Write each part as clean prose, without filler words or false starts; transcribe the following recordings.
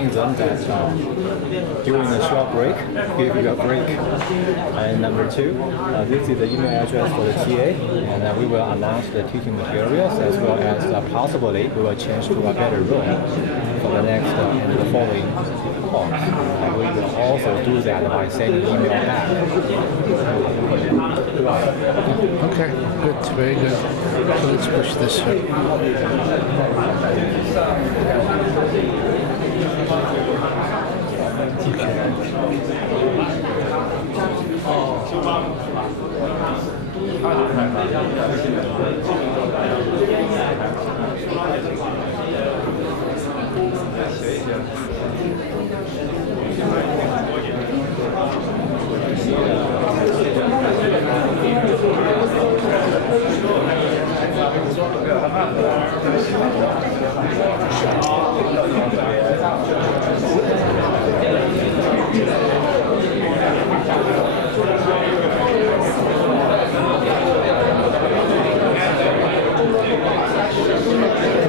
reminding them that during a short break, give you a break. And number two, this is the email address for the TA, and we will announce the teaching materials as well as possibly we will change to a better room for the next and the following talks. We will also do that by sending email back. Okay, good, very good. So let's push this way.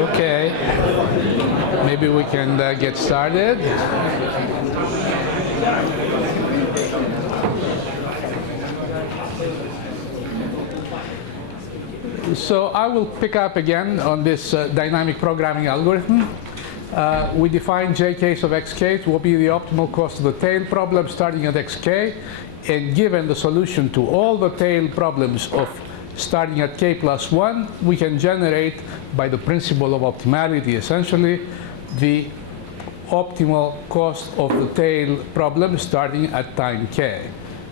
Okay, maybe we can get started. So I will pick up again on this dynamic programming algorithm. We define jk's of xk will be the optimal cost of the tail problem starting at xk, and given the solution to all the tail problems of starting at k plus 1, we can generate, by the principle of optimality essentially, the optimal cost of the tail problem starting at time k.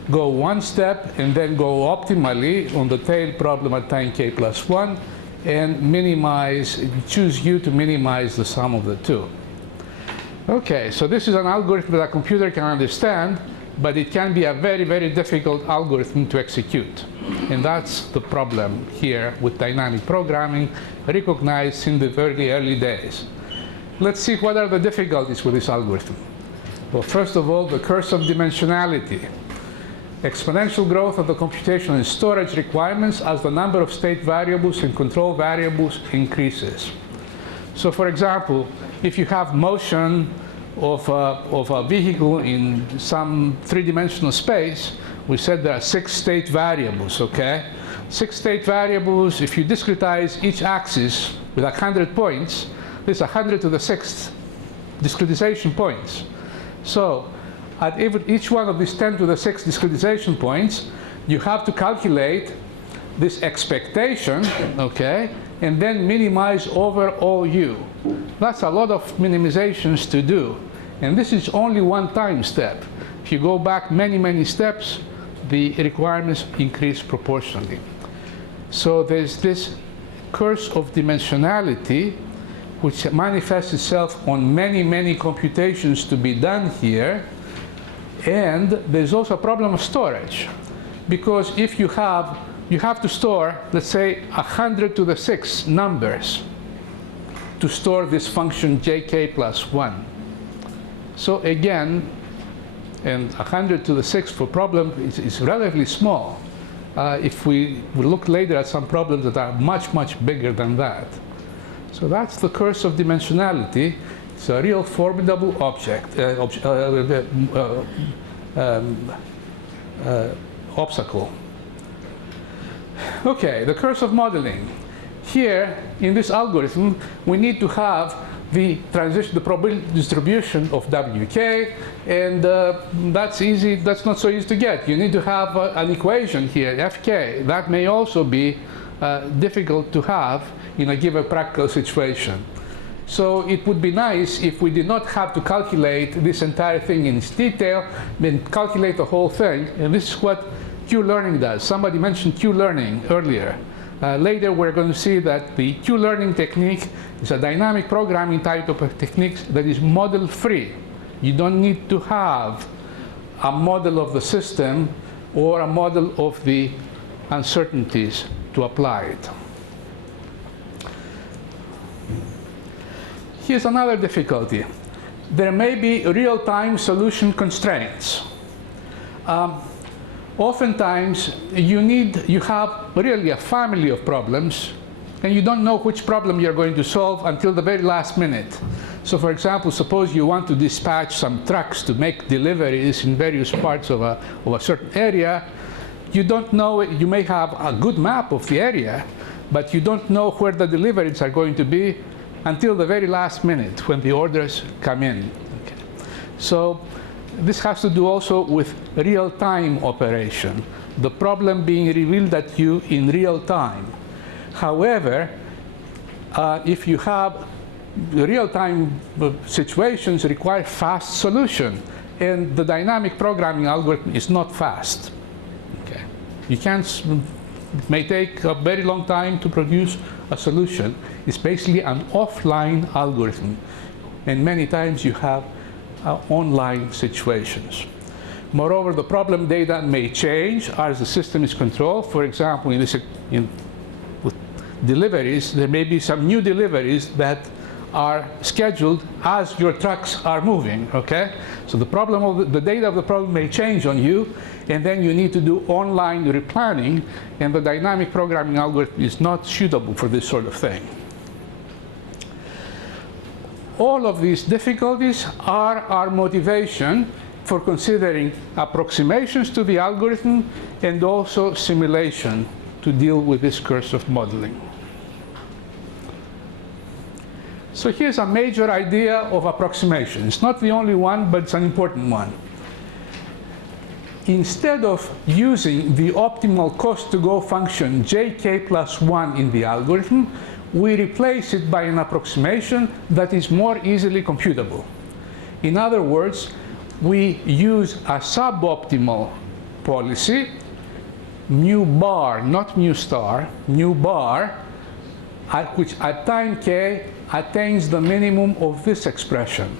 Go one step and then go optimally on the tail problem at time k plus 1 and minimize, choose u to minimize the sum of the two. Okay, so this is an algorithm that a computer can understand, but it can be a very, very difficult algorithm to execute. And that's the problem here with dynamic programming, recognized in the very early days. Let's see what are the difficulties with this algorithm. Well, first of all, the curse of dimensionality. Exponential growth of the computation and storage requirements as the number of state variables and control variables increases. So for example, if you have motion of a vehicle in some three-dimensional space, we said there are 6 state variables, okay? 6 state variables, if you discretize each axis with 100 points, there's 100 to the 6th discretization points. So at each one of these 10 to the 6th discretization points, you have to calculate this expectation, okay, and then minimize over all u. That's a lot of minimizations to do. And this is only one time step. If you go back many, many steps, the requirements increase proportionally. So there's this curse of dimensionality, which manifests itself on many, many computations to be done here. And there's also a problem of storage, because if you have to store, let's say, 100 to the 6 numbers to store this function jk plus 1. So again, and 100 to the 6 for problem is relatively small. If we look later at some problems that are much, much bigger than that. So that's the curse of dimensionality. It's a real formidable obstacle. Okay, the curse of modeling. Here, in this algorithm, we need to have the probability distribution of wk, and that's easy. That's not so easy to get. You need to have an equation here, fk. That may also be difficult to have in a given practical situation. So it would be nice if we did not have to calculate this entire thing in its detail, then calculate the whole thing. And this is what Q-learning does. Somebody mentioned Q-learning earlier. Later we're going to see that the Q-learning technique is a dynamic programming type of technique that is model-free. You don't need to have a model of the system or a model of the uncertainties to apply it. Here's another difficulty. There may be real-time solution constraints. Oftentimes, you have really a family of problems, and you don't know which problem you're going to solve until the very last minute. So for example, suppose you want to dispatch some trucks to make deliveries in various parts of a certain area. You don't know, you may have a good map of the area, but you don't know where the deliveries are going to be until the very last minute when the orders come in. Okay. So this has to do also with real-time operation, the problem being revealed at you in real time. However, if you have real-time situations require fast solution, and the dynamic programming algorithm is not fast. Okay. You can't, it may take a very long time to produce a solution. It's basically an offline algorithm, and many times you have online situations. Moreover, the problem data may change as the system is controlled. For example, with deliveries, there may be some new deliveries that are scheduled as your trucks are moving, okay? So the problem of the data of the problem may change on you, and then you need to do online replanning, and the dynamic programming algorithm is not suitable for this sort of thing. All of these difficulties are our motivation for considering approximations to the algorithm and also simulation to deal with this curse of modeling. So here's a major idea of approximation. It's not the only one, but it's an important one. Instead of using the optimal cost-to-go function jk plus 1 in the algorithm, we replace it by an approximation that is more easily computable. In other words, we use a suboptimal policy, mu bar, not mu star, mu bar, which at time k attains the minimum of this expression.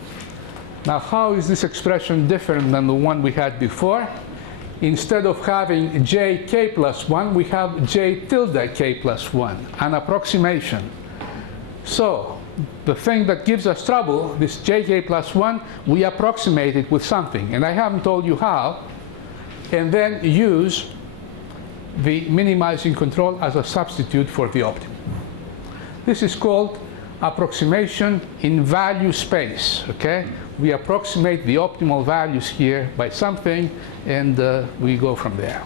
Now, how is this expression different than the one we had before? Instead of having jk plus 1, we have j tilde k plus 1, an approximation. So the thing that gives us trouble, this jk plus 1, we approximate it with something. And I haven't told you how. And then use the minimizing control as a substitute for the optimum. This is called approximation in value space, okay? We approximate the optimal values here by something, and we go from there.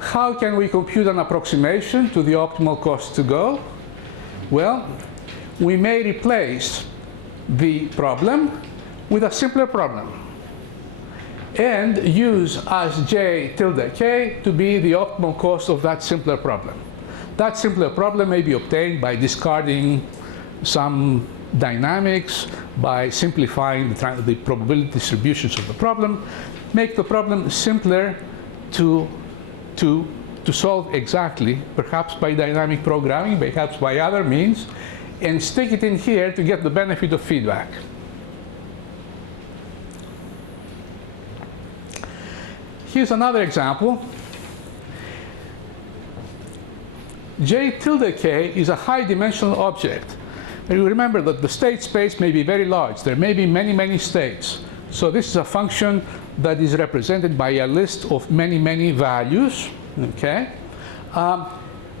How can we compute an approximation to the optimal cost to go? Well, we may replace the problem with a simpler problem and use as j tilde k to be the optimal cost of that simpler problem. That simpler problem may be obtained by discarding some dynamics, by simplifying the probability distributions of the problem, make the problem simpler to solve exactly, perhaps by dynamic programming, perhaps by other means, and stick it in here to get the benefit of feedback. Here's another example. J tilde k is a high-dimensional object. And you remember that the state space may be very large. There may be many, many states. So this is a function that is represented by a list of many, many values. Okay?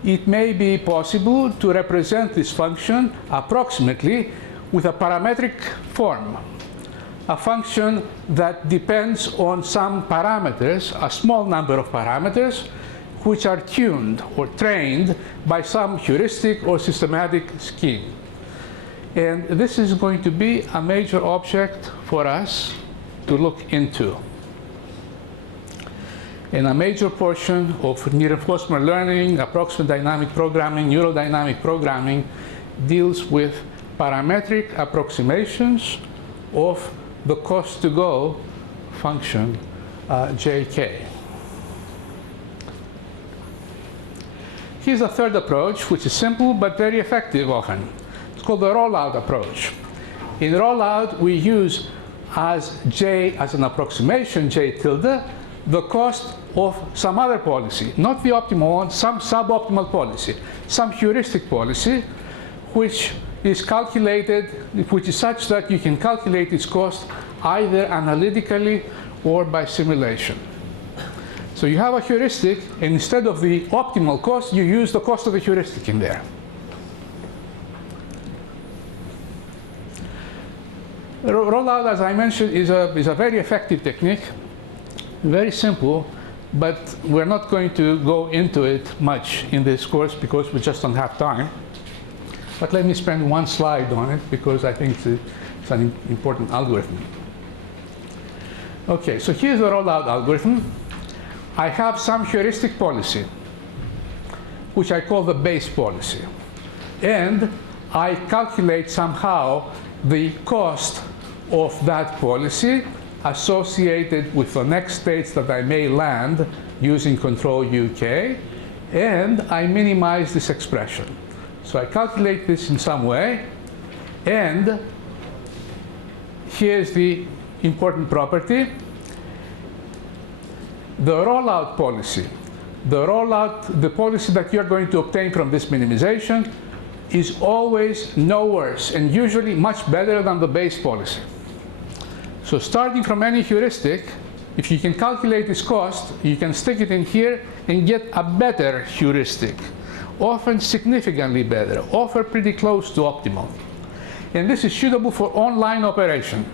It may be possible to represent this function approximately with a parametric form, a function that depends on some parameters, a small number of parameters, which are tuned or trained by some heuristic or systematic scheme. And this is going to be a major object for us to look into. And a major portion of reinforcement learning, approximate dynamic programming, neurodynamic programming deals with parametric approximations of the cost-to-go function jk. Here's a third approach, which is simple but very effective often. It's called the rollout approach. In rollout, we use as j as an approximation, j tilde, the cost of some other policy, not the optimal one, some suboptimal policy, some heuristic policy, which is calculated, which is such that you can calculate its cost either analytically or by simulation. So you have a heuristic, and instead of the optimal cost, you use the cost of the heuristic in there. rollout, as I mentioned, is a very effective technique, very simple, but we're not going to go into it much in this course because we just don't have time. But let me spend one slide on it because I think it's an important algorithm. Okay, so here's the rollout algorithm. I have some heuristic policy, which I call the base policy. And I calculate somehow the cost of that policy associated with the next states that I may land using control UK, and I minimize this expression. So I calculate this in some way, and here's the important property. The rollout policy, the policy that you're going to obtain from this minimization is always no worse and usually much better than the base policy. So starting from any heuristic, if you can calculate this cost, you can stick it in here and get a better heuristic, often significantly better, often pretty close to optimal. And this is suitable for online operation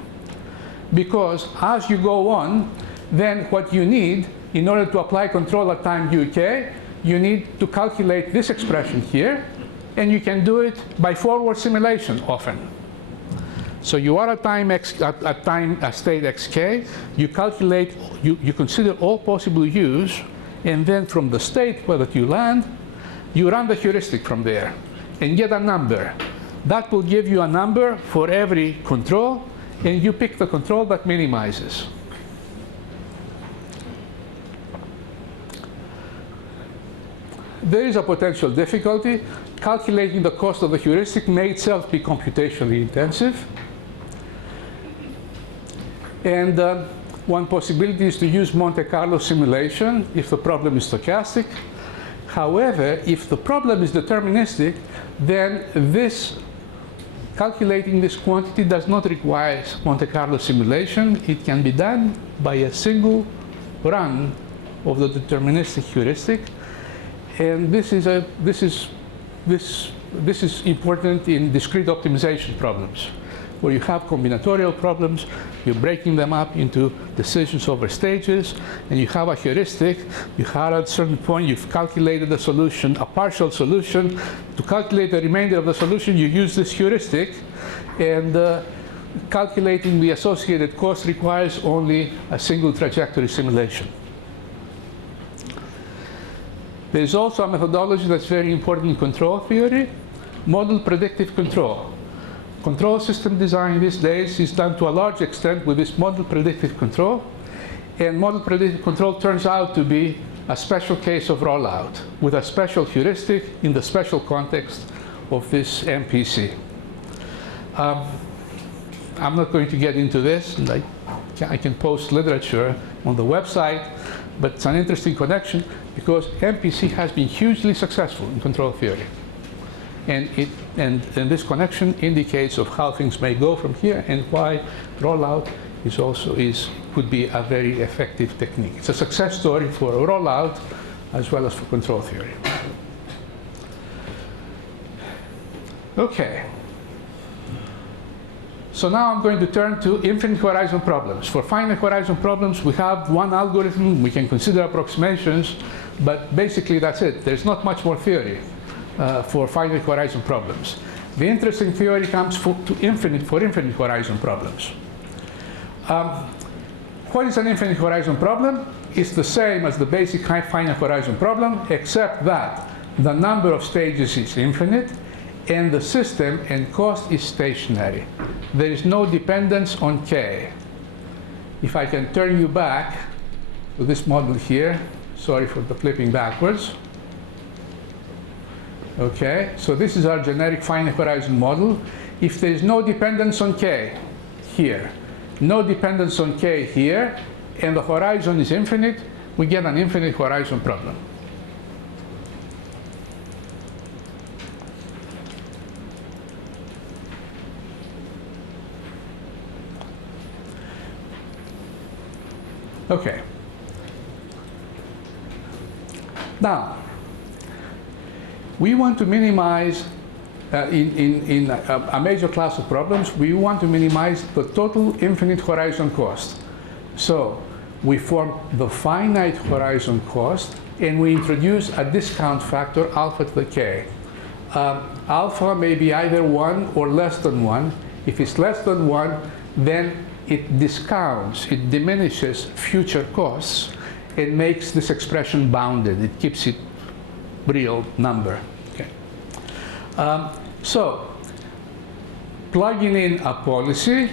because as you go on, then what you need in order to apply control at time UK, you need to calculate this expression here, and you can do it by forward simulation often. So you are at time state xk, you calculate, you consider all possible U's, and then from the state where that you land, you run the heuristic from there and get a number. That will give you a number for every control, and you pick the control that minimizes. There is a potential difficulty. Calculating the cost of the heuristic may itself be computationally intensive. And one possibility is to use Monte Carlo simulation if the problem is stochastic. However, if the problem is deterministic, then calculating this quantity does not require Monte Carlo simulation. It can be done by a single run of the deterministic heuristic. And this is important in discrete optimization problems, where you have combinatorial problems, you're breaking them up into decisions over stages, and you have a heuristic. You have at a certain point, you've calculated a solution, a partial solution. To calculate the remainder of the solution, you use this heuristic, and calculating the associated cost requires only a single trajectory simulation. There's also a methodology that's very important in control theory, model predictive control. Control system design these days is done to a large extent with this model predictive control, and model predictive control turns out to be a special case of rollout with a special heuristic in the special context of this MPC. I'm not going to get into this, and I can post literature on the website, but it's an interesting connection because MPC has been hugely successful in control theory. And this connection indicates of how things may go from here and why rollout could be a very effective technique. It's a success story for rollout as well as for control theory. Okay. So now I'm going to turn to infinite horizon problems. For finite horizon problems, we have one algorithm. We can consider approximations, but basically that's it. There's not much more theory for finite horizon problems. The interesting theory comes for infinite horizon problems. What is an infinite horizon problem? It's the same as the basic finite horizon problem, except that the number of stages is infinite, and the system and cost is stationary. There is no dependence on k. If I can turn you back to this model here, sorry for the flipping backwards. Okay, so this is our generic finite horizon model. If there is no dependence on k here, no dependence on k here, and the horizon is infinite, we get an infinite horizon problem. Okay. Now, we want to minimize in a major class of problems, we want to minimize the total infinite horizon cost. So we form the finite horizon cost, and we introduce a discount factor alpha to the k. Alpha may be either 1 or less than 1. If it's less than 1, then it discounts, it diminishes future costs and makes this expression bounded. It keeps it real number. Okay. So plugging in a policy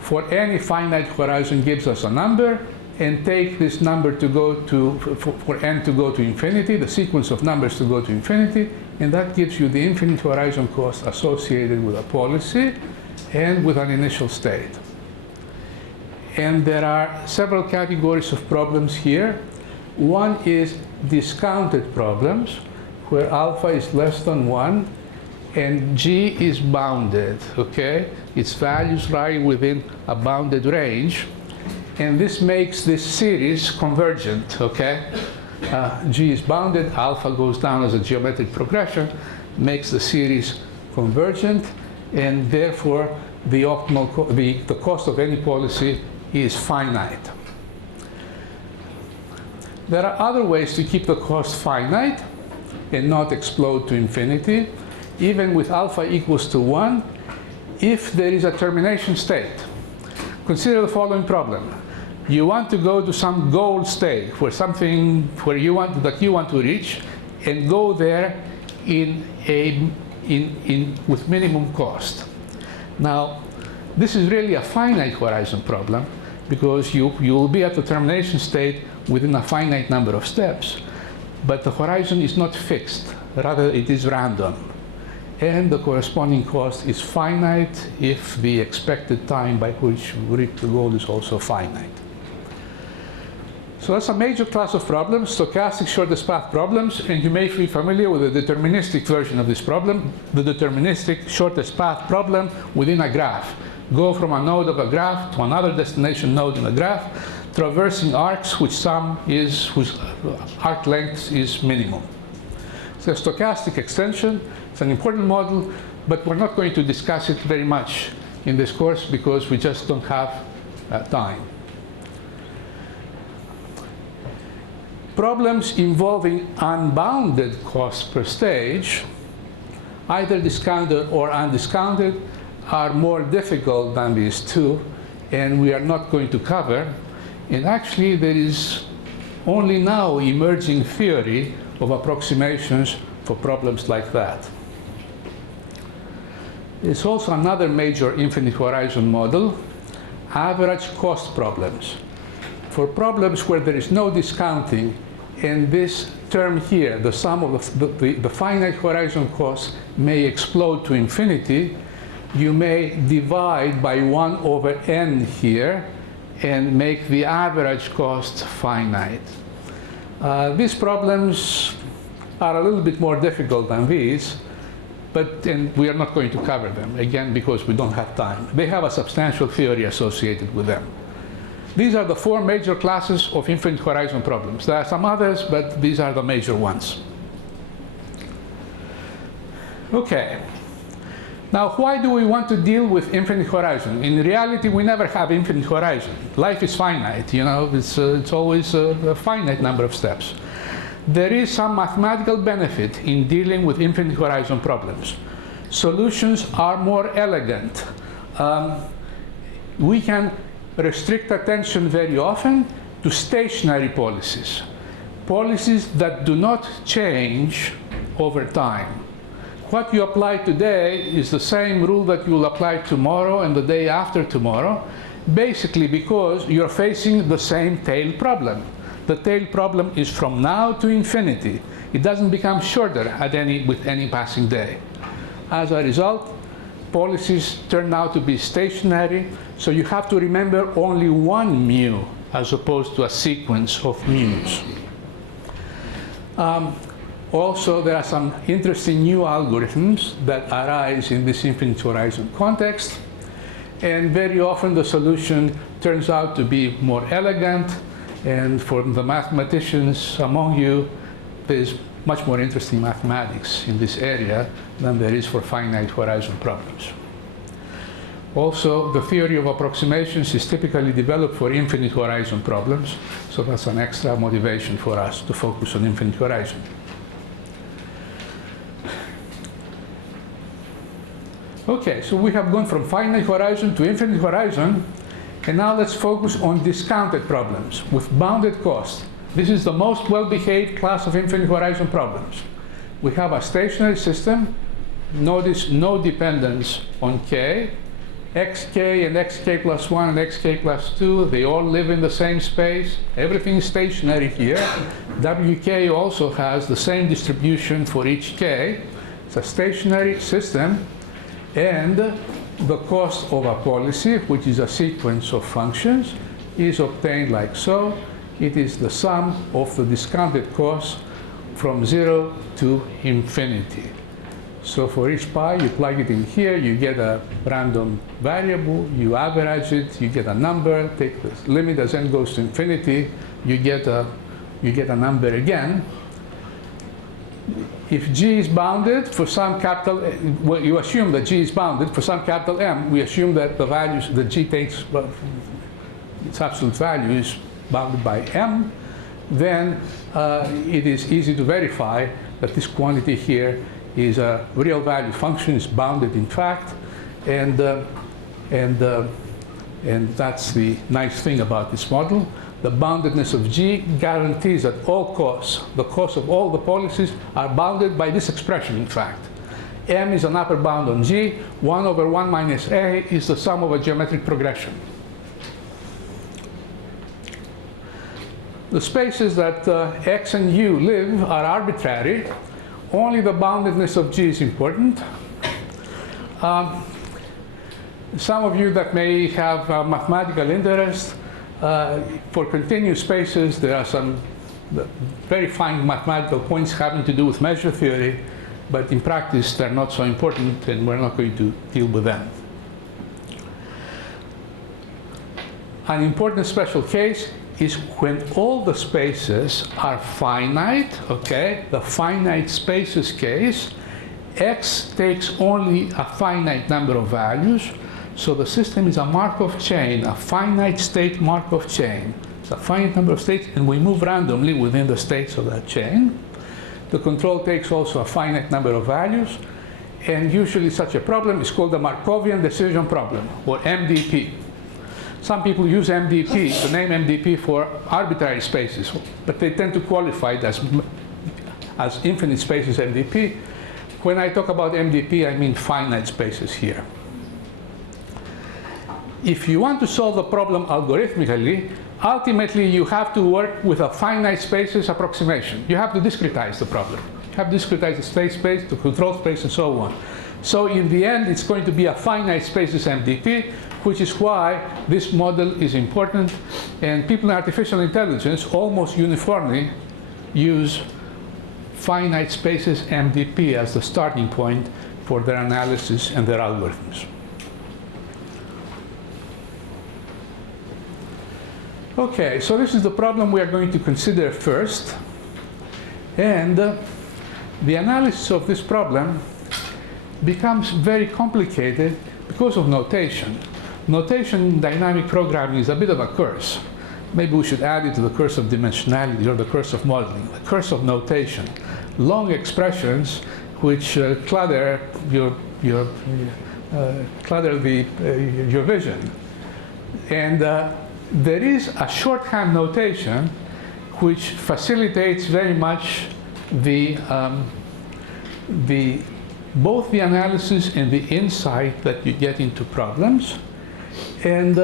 for any finite horizon gives us a number, and take this number to go to, for n to go to infinity, the sequence of numbers to go to infinity, and that gives you the infinite horizon cost associated with a policy and with an initial state. And there are several categories of problems here. One is discounted problems, where alpha is less than 1 and g is bounded, okay? Its values lie within a bounded range, and this makes this series convergent, okay? G is bounded, alpha goes down as a geometric progression, makes the series convergent, and therefore the optimal the cost of any policy is finite. There are other ways to keep the cost finite and not explode to infinity, even with alpha equals to 1, if there is a termination state. Consider the following problem. You want to go to some goal state, where something where you want to reach, and go there with minimum cost. Now, this is really a finite horizon problem, because you will be at the termination state within a finite number of steps, but the horizon is not fixed, rather it is random. And the corresponding cost is finite if the expected time by which you reach the goal is also finite. So that's a major class of problems, stochastic shortest path problems, and you may be familiar with the deterministic version of this problem, the deterministic shortest path problem within a graph. Go from a node of a graph to another destination node in a graph, traversing arcs whose arc length is minimum. It's a stochastic extension. It's an important model, but we're not going to discuss it very much in this course because we just don't have time. Problems involving unbounded cost per stage, either discounted or undiscounted, are more difficult than these two, and we are not going to cover. And actually, there is only now emerging theory of approximations for problems like that. There's also another major infinite horizon model, average cost problems. For problems where there is no discounting, and this term here, the sum of the finite horizon cost may explode to infinity, you may divide by 1 over n here and make the average cost finite. These problems are a little bit more difficult than these, and we are not going to cover them, again, because we don't have time. They have a substantial theory associated with them. These are the 4 major classes of infinite horizon problems. There are some others, but these are the major ones. Okay. Now, why do we want to deal with infinite horizon? In reality, we never have infinite horizon. Life is finite, you know, it's always a finite number of steps. There is some mathematical benefit in dealing with infinite horizon problems. Solutions are more elegant. We can restrict attention very often to stationary policies, policies that do not change over time. What you apply today is the same rule that you will apply tomorrow and the day after tomorrow, basically because you're facing the same tail problem. The tail problem is from now to infinity. It doesn't become shorter with any passing day. As a result, policies turn out to be stationary, so you have to remember only one mu as opposed to a sequence of mu's. Also, there are some interesting new algorithms that arise in this infinite horizon context, and very often the solution turns out to be more elegant, and for the mathematicians among you, there's much more interesting mathematics in this area than there is for finite horizon problems. Also, the theory of approximations is typically developed for infinite horizon problems, so that's an extra motivation for us to focus on infinite horizon. Okay, so we have gone from finite horizon to infinite horizon, and now let's focus on discounted problems with bounded cost. This is the most well-behaved class of infinite horizon problems. We have a stationary system. Notice no dependence on k. xk and xk plus 1 and xk plus 2, they all live in the same space. Everything is stationary here. wk also has the same distribution for each k. It's a stationary system. And the cost of a policy, which is a sequence of functions, is obtained like so. It is the sum of the discounted costs from 0 to infinity. So for each pi, you plug it in here, you get a random variable, you average it, you get a number, take the limit as n goes to infinity, you get a number again. If g is bounded for some capital, well, you assume that g is bounded for some capital M, we assume that the values that g takes, its absolute value is bounded by m, then it is easy to verify that this quantity here is a real value function, is bounded in fact, and that's the nice thing about this model. The boundedness of g guarantees that all costs, the costs of all the policies, are bounded by this expression in fact. M is an upper bound on g, 1 over 1 minus a is the sum of a geometric progression. The spaces that x and u live are arbitrary. Only the boundedness of g is important. Some of you that may have mathematical interest, for continuous spaces, there are some very fine mathematical points having to do with measure theory, but in practice they're not so important and we're not going to deal with them. An important special case is when all the spaces are finite, okay? The finite spaces case, x takes only a finite number of values, so the system is a Markov chain, a finite state Markov chain. It's a finite number of states, and we move randomly within the states of that chain. The control takes also a finite number of values, and usually such a problem is called the Markovian decision problem, or MDP. Some people use MDP, the name MDP, for arbitrary spaces, but they tend to qualify it as infinite spaces MDP. When I talk about MDP, I mean finite spaces here. If you want to solve the problem algorithmically, ultimately you have to work with a finite spaces approximation. You have to discretize the problem. You have to discretize the state space, the control space, and so on. So in the end, it's going to be a finite spaces MDP, which is why this model is important. And people in artificial intelligence almost uniformly use finite spaces MDP as the starting point for their analysis and their algorithms. Okay, so this is the problem we are going to consider first. And the analysis of this problem becomes very complicated because of notation. Notation in dynamic programming is a bit of a curse. Maybe we should add it to the curse of dimensionality or the curse of modeling, the curse of notation. Long expressions which clutter your vision. And there is a shorthand notation which facilitates very much both the analysis and the insight that you get into problems. And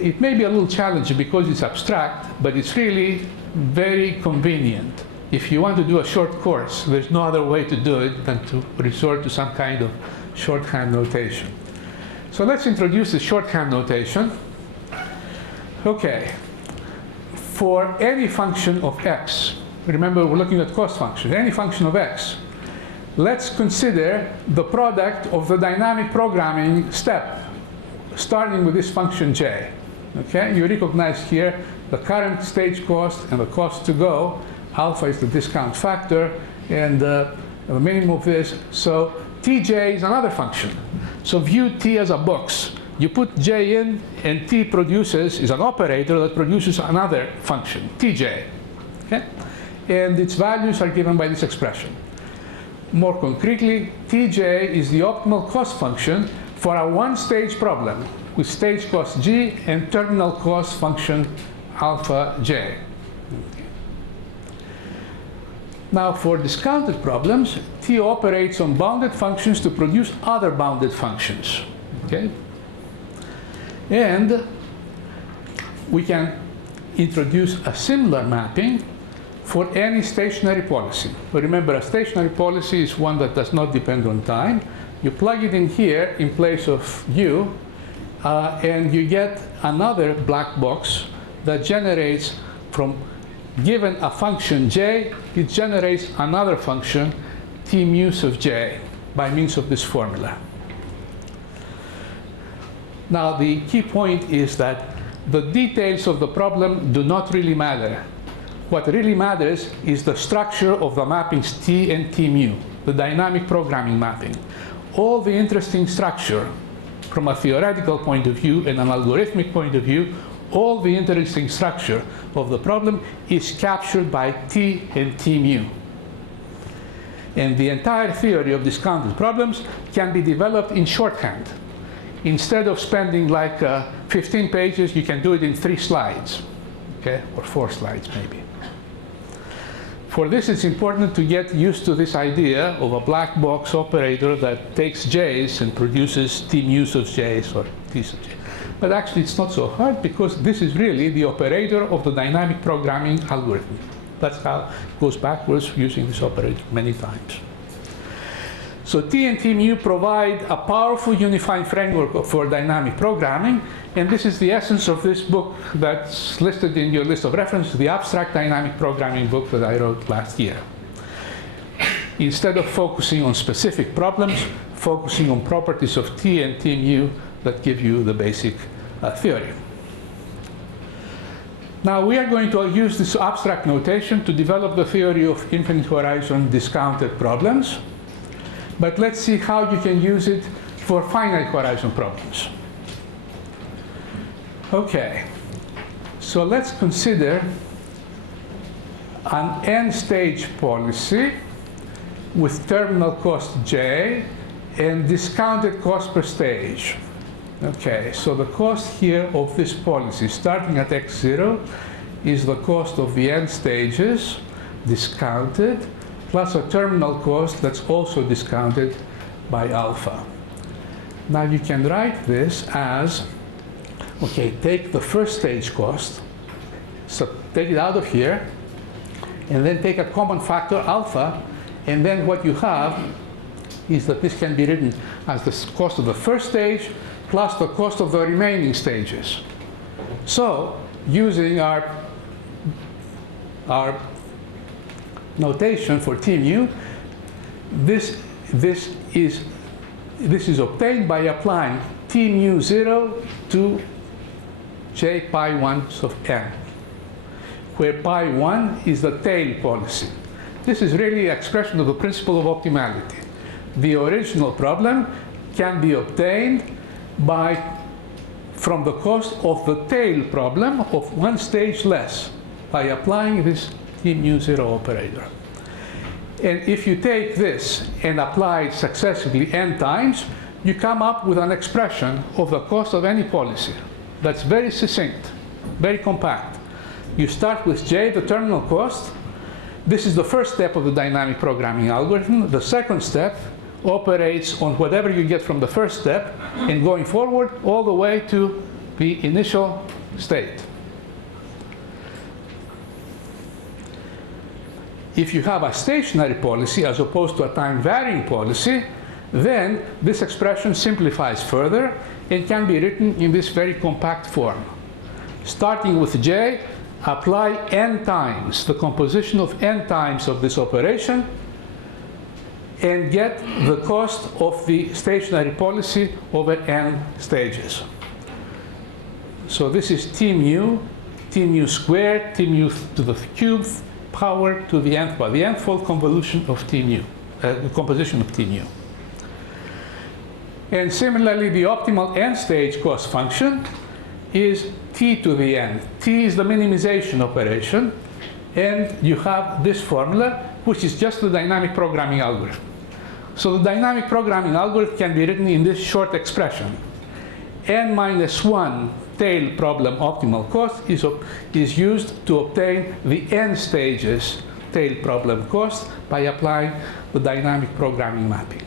it may be a little challenging because it's abstract, but it's really very convenient. If you want to do a short course, there's no other way to do it than to resort to some kind of shorthand notation. So let's introduce the shorthand notation. Okay, for any function of x, remember we're looking at cost function, any function of x, let's consider the product of the dynamic programming step, starting with this function j. Okay, you recognize here the current stage cost and the cost to go alpha is the discount factor, and the minimum of this. So Tj is another function. So view T as a box. You put J in, and T is an operator that produces another function, Tj. Okay? And its values are given by this expression. More concretely, Tj is the optimal cost function for a one-stage problem with stage cost g and terminal cost function alpha j. Now, for discounted problems, T operates on bounded functions to produce other bounded functions. Okay? And we can introduce a similar mapping for any stationary policy. But remember, a stationary policy is one that does not depend on time. You plug it in here in place of u, and you get another black box that generates from, given a function j, it generates another function t mus of j by means of this formula. Now, the key point is that the details of the problem do not really matter. What really matters is the structure of the mappings T and T mu, the dynamic programming mapping. All the interesting structure from a theoretical point of view and an algorithmic point of view, all the interesting structure of the problem is captured by T and T mu. And the entire theory of discounted problems can be developed in shorthand. Instead of spending like 15 pages, you can do it in 3 slides, okay, or 4 slides maybe. For this, it's important to get used to this idea of a black box operator that takes j's and produces t mus of j's or t's of j. But actually, it's not so hard because this is really the operator of the dynamic programming algorithm. That's how it goes backwards using this operator many times. So T and T mu provide a powerful unifying framework for dynamic programming, and this is the essence of this book that's listed in your list of references, the Abstract Dynamic Programming book that I wrote last year. Instead of focusing on specific problems, focusing on properties of T and T mu that give you the basic theory. Now, we are going to use this abstract notation to develop the theory of infinite horizon discounted problems. But let's see how you can use it for finite horizon problems. Okay, so let's consider an n-stage policy with terminal cost j and discounted cost per stage. Okay, so the cost here of this policy, starting at x0, is the cost of the n stages, discounted, plus a terminal cost that's also discounted by alpha. Now you can write this as, okay, take the first stage cost, so take it out of here, and then take a common factor alpha, and then what you have is that this can be written as the cost of the first stage plus the cost of the remaining stages. So using our notation for T mu, this is obtained by applying T mu 0 to j pi 1 of n, where pi 1 is the tail policy. This is really an expression of the principle of optimality. The original problem can be obtained from the cost of the tail problem of one stage less by applying this T mu 0 operator. And if you take this and apply it successively n times, you come up with an expression of the cost of any policy that's very succinct, very compact. You start with j, the terminal cost. This is the first step of the dynamic programming algorithm. The second step operates on whatever you get from the first step and going forward all the way to the initial state. If you have a stationary policy as opposed to a time-varying policy, then this expression simplifies further and can be written in this very compact form. Starting with j, apply n times, the composition of n times of this operation, and get the cost of the stationary policy over n stages. So this is T mu squared, T mu to the cube, power to the nth power, the n-fold convolution of T nu, composition of T nu. And similarly, the optimal n-stage cost function is T to the n. T is the minimization operation, and you have this formula, which is just the dynamic programming algorithm. So the dynamic programming algorithm can be written in this short expression. N minus 1 tail problem optimal cost is used to obtain the n stages tail problem cost by applying the dynamic programming mapping.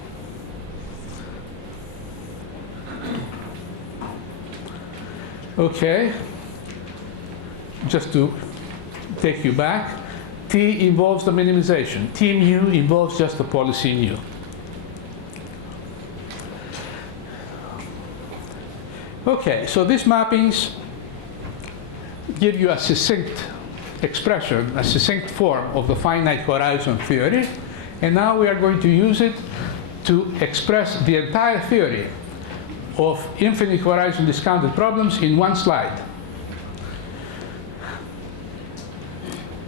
Okay, just to take you back, T involves the minimization. T mu involves just the policy nu. Okay, so these mappings give you a succinct expression, a succinct form of the finite horizon theory, and now we are going to use it to express the entire theory of infinite horizon discounted problems in one slide.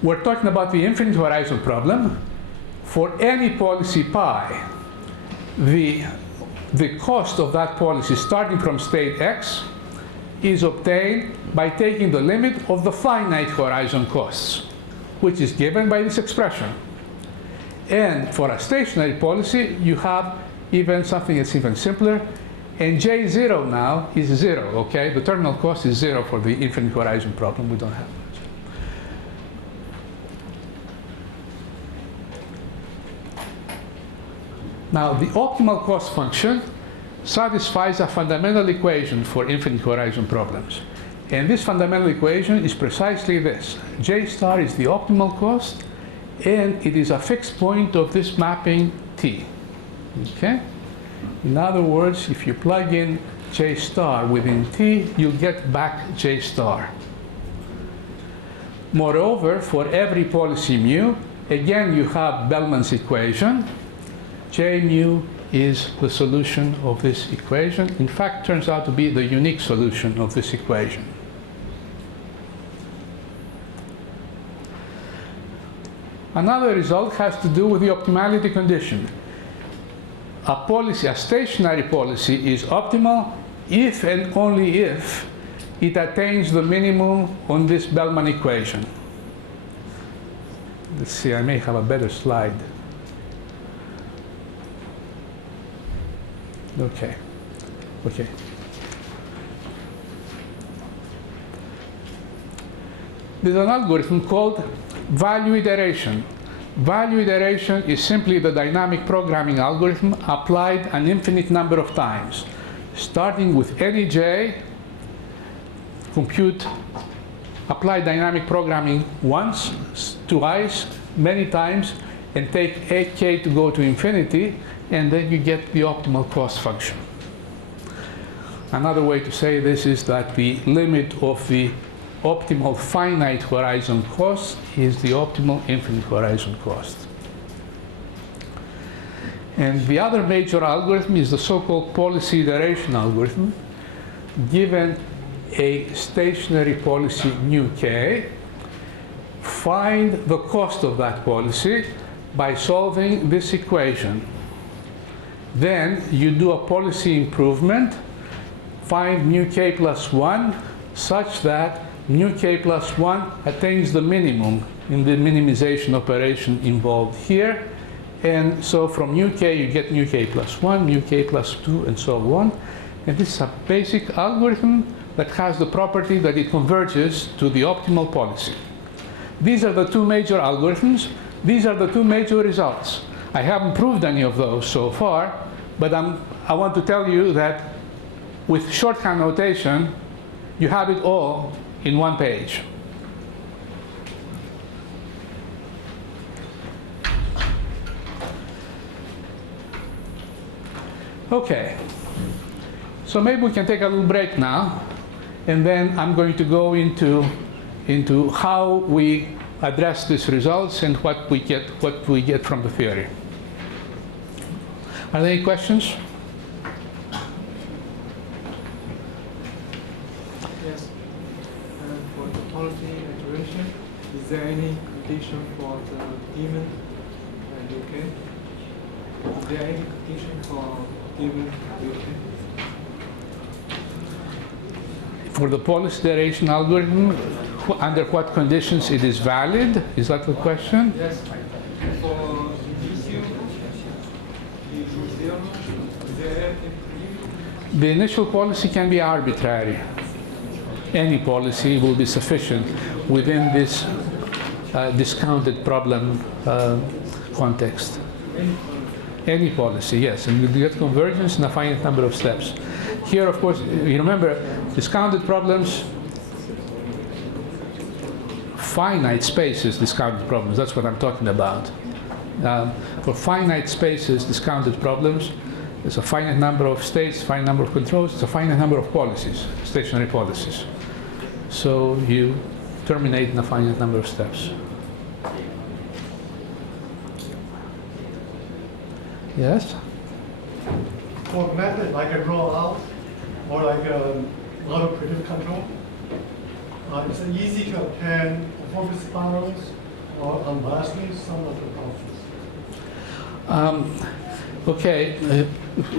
We're talking about the infinite horizon problem. For any policy pi, the cost of that policy starting from state x is obtained by taking the limit of the finite horizon costs, which is given by this expression. And for a stationary policy, you have even something that's even simpler. And J0 now is 0, okay? The terminal cost is 0 for the infinite horizon problem. We don't have much. Now, the optimal cost function satisfies a fundamental equation for infinite horizon problems. And this fundamental equation is precisely this. J star is the optimal cost, and it is a fixed point of this mapping T, okay? In other words, if you plug in J star within T, you get back J star. Moreover, for every policy mu, again you have Bellman's equation. J mu is the solution of this equation. In fact, turns out to be the unique solution of this equation. Another result has to do with the optimality condition. A stationary policy is optimal if and only if it attains the minimum on this Bellman equation. Let's see, I may have a better slide. Okay. There's an algorithm called value iteration. Value iteration is simply the dynamic programming algorithm applied an infinite number of times. Starting with any j, apply dynamic programming once, twice, many times, and take ak to go to infinity, and then you get the optimal cost function. Another way to say this is that the limit of the optimal finite horizon cost is the optimal infinite horizon cost. And the other major algorithm is the so-called policy iteration algorithm. Given a stationary policy nu k, find the cost of that policy by solving this equation. Then you do a policy improvement, find nu k plus 1 such that nu k plus 1 attains the minimum in the minimization operation involved here. And so from nu k you get nu k plus 1, nu k plus 2, and so on. And this is a basic algorithm that has the property that it converges to the optimal policy. These are the two major algorithms. These are the two major results. I haven't proved any of those so far, but I want to tell you that with shorthand notation, you have it all in one page. Okay, so maybe we can take a little break now, and then I'm going to go into how we address these results and what we get from the theory. Are there any questions? Yes. For the policy iteration, is there any condition for the given UK? Is there any condition for given UK? For the policy iteration algorithm, under what conditions it is valid? Is that the question? Yes. For initial, The initial policy can be arbitrary. Any policy will be sufficient within this discounted problem context. Any policy, yes, and you get convergence in a finite number of steps. Here, of course, you remember, discounted problems, finite spaces, discounted problems, that's what I'm talking about. For finite spaces, discounted problems, there's a finite number of states, finite number of controls, it's a finite number of policies, stationary policies. So you terminate in a finite number of steps. Yes? For a method like a rollout or like a auto predictive control, it's easy to obtain performance bounds or unmasking some of the problems. Okay,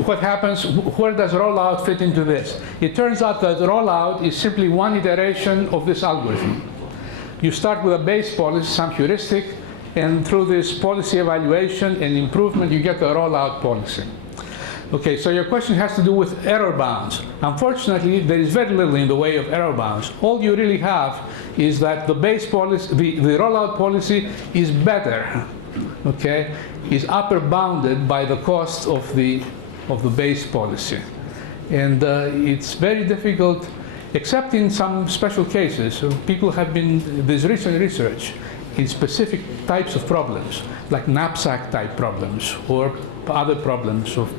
what happens, where does rollout fit into this? It turns out that rollout is simply one iteration of this algorithm. You start with a base policy, some heuristic, and through this policy evaluation and improvement, you get the rollout policy. Okay, so your question has to do with error bounds. Unfortunately, there is very little in the way of error bounds. All you really have is that the base policy, the rollout policy is better, okay, is upper bounded by the cost of the base policy. And it's very difficult, except in some special cases. So people have been, there's recent research in specific types of problems, like knapsack type problems or other problems of,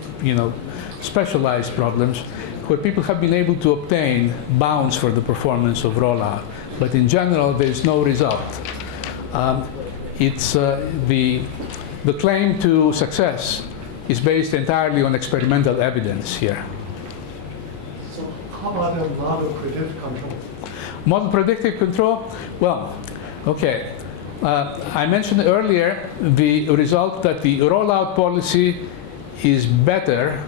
specialized problems, where people have been able to obtain bounds for the performance of rollout. But in general, there's no result. The claim to success is based entirely on experimental evidence here. So how about the model predictive control? Model predictive control, well, okay. I mentioned earlier the result that the rollout policy is better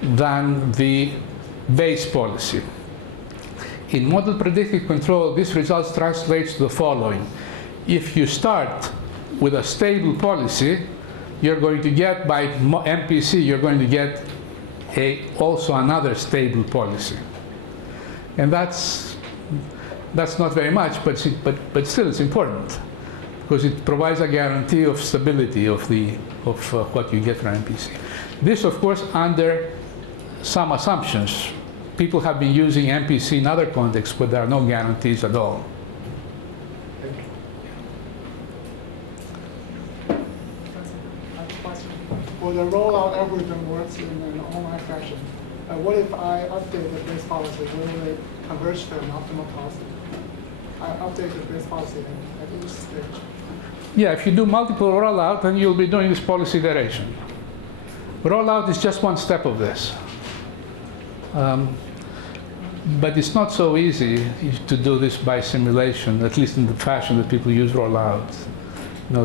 than the base policy. In model predictive control, this result translates to the following. If you start with a stable policy, you're going to get, by MPC, you're going to get also another stable policy. And that's not very much, but still it's important, because it provides a guarantee of stability of what you get from MPC. This, of course, under some assumptions. People have been using MPC in other contexts, but there are no guarantees at all. Well, the rollout algorithm works in an online fashion. What if I update the base policy? Will it converge to an optimal policy? I update the base policy at each stage. Yeah, if you do multiple rollout, then you'll be doing this policy iteration. Rollout is just one step of this. But it's not so easy to do this by simulation, at least in the fashion that people use rollout.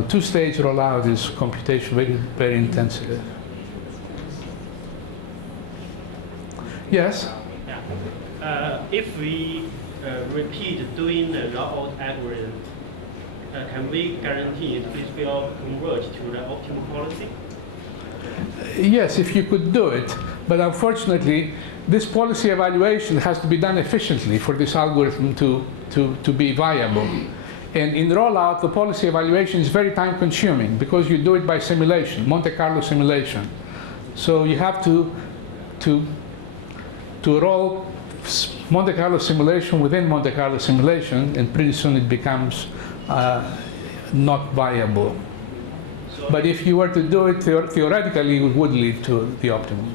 Two-stage rollout is computation very, very intensive. Yes? Yeah. If we repeat doing the rollout algorithm, can we guarantee it will converge to the optimal policy? Yes, if you could do it. But unfortunately, this policy evaluation has to be done efficiently for this algorithm to be viable. And in rollout, the policy evaluation is very time consuming because you do it by simulation, Monte Carlo simulation. So you have to roll Monte Carlo simulation within Monte Carlo simulation, and pretty soon it becomes not viable. But if you were to do it theoretically, it would lead to the optimum.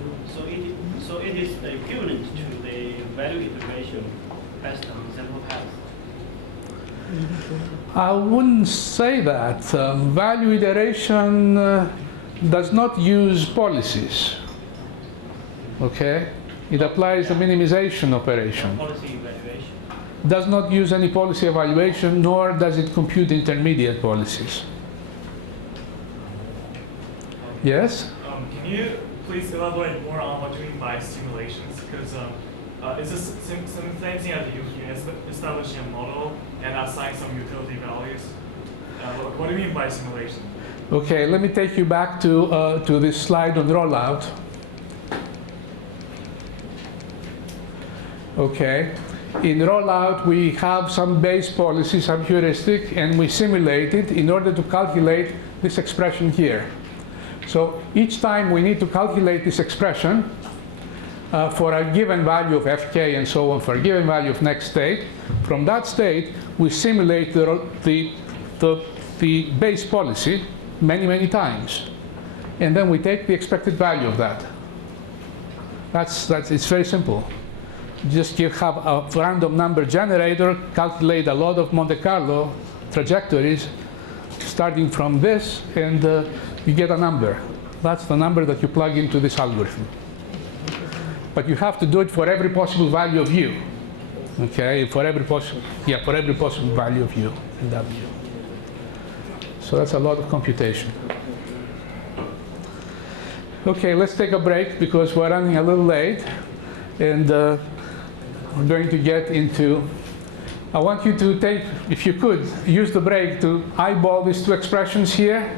So it is equivalent to the value iteration based on sample path. I wouldn't say that. Value iteration does not use policies. Okay? It applies the minimization operation. Policy evaluation. does not use any policy evaluation, nor does it compute intermediate policies. Yes? Can you please elaborate more on what you mean by simulations? Because is this same thing as you establishing a model and assign some utility values? What do you mean by simulation? Okay, let me take you back to this slide on rollout. Okay, in rollout we have some base policy, some heuristic, and we simulate it in order to calculate this expression here. So each time we need to calculate this expression for a given value of fk and so on, for a given value of next state. From that state, we simulate the base policy many times. And then we take the expected value of that. It's very simple. Just have a random number generator, calculate a lot of Monte Carlo trajectories starting from this, and you get a number. That's the number that you plug into this algorithm. But you have to do it for every possible value of u. Okay, for every possible value of u and w. So that's a lot of computation. Okay, let's take a break because we're running a little late, and we're going to get into. I want you to take, if you could, use the break to eyeball these two expressions here,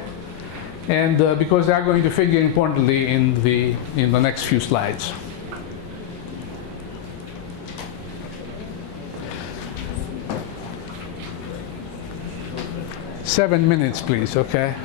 and because they are going to figure importantly in the next few slides. 7 minutes, please, okay?